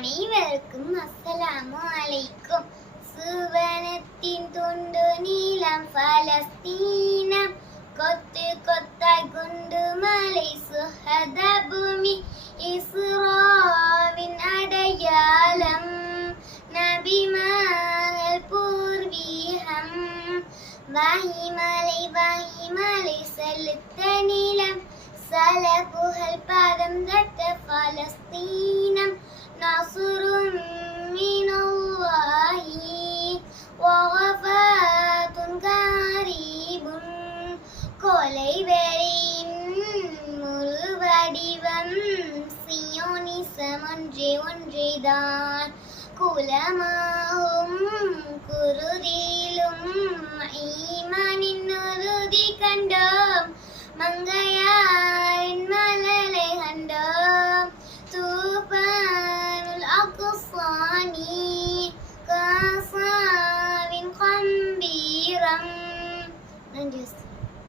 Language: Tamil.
அனைவருக்கும் அஸ்ஸலாமு அலைக்கும். சுவனத்தின் துண்டு நீளம் பலஸ்தீனம், கொத்து கொத்தாய் குண்டு மலை சுஹத பூமி, இஸ்ராவின் அடையாளம் நபிமார்கள் பூர்வீகம். வஹிமலை செலுத்த நீளம், சலபுகள் பாதம் தட்ட பலஸ்தீனம். நசுரும் மினல்லாஹி வஃபாத்துன் கரீபுன், கொலை வெறியின் முழு வடிவம் சியோனிசம் ஒன்றேதான். குலமாகும் குருதியிலும் ஈமானின் உறுதி கண்டோம், மங்கையாரின் மலரை கண்டோம். தூபானுல் அக்ஸானி காசாவின் கம்பீரம். நன்றி.